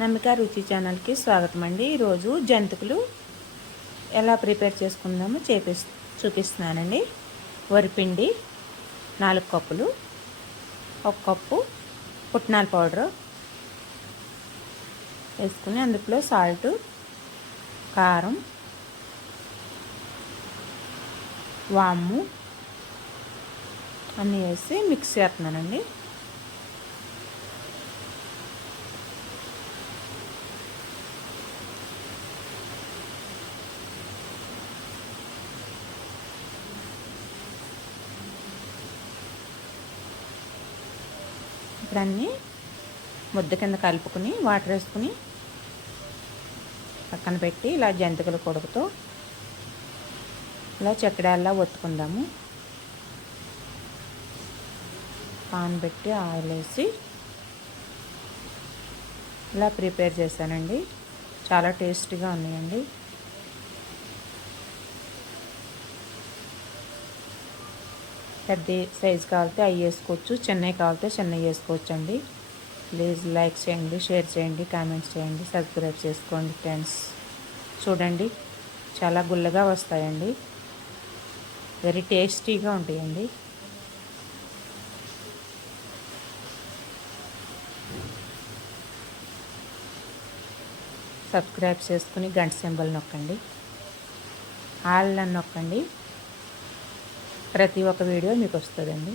నమిక రుచి ఛానల్కి స్వాగతం అండి. ఈరోజు జంతికలు ఎలా ప్రిపేర్ చేసుకుందామో చూపిస్తున్నానండి. వరిపిండి 4 కప్పులు, 1 కప్పు పుట్నాల పౌడరు వేసుకుని అందులో సాల్ట్, కారం, వాము అన్నీ వేసి మిక్స్ చేస్తున్నానండి. ఇప్పుడు అన్నీ ముద్ద కింద కలుపుకొని వాటర్ వేసుకుని పక్కన పెట్టి ఇలా జంతికల కొడుకుతో ఇలా చెక్కడాల్లా ఒత్తుకుందాము. పాన్ పెట్టి ఆయిల్ వేసి ఇలా ప్రిపేర్ చేశానండి. చాలా టేస్టీగా ఉన్నాయండి. పెద్ద సైజు కావాలితే అవి వేసుకోవచ్చు, చిన్నవి కావాలితే చిన్నవి వేసుకోవచ్చు అండి. ప్లీజ్ లైక్ చేయండి, షేర్ చేయండి, కామెంట్స్ చేయండి, సబ్స్క్రైబ్ చేసుకోండి ఫ్రెండ్స్. చూడండి చాలా గుల్లగా వస్తాయండి, వెరీ టేస్టీగా ఉంటాయండి. సబ్స్క్రైబ్ చేసుకుని గంట సింబల్ నొక్కండి, ఆల్ అని నొక్కండి. ప్రతి ఒక్క వీడియో మీకు వస్తుందండి.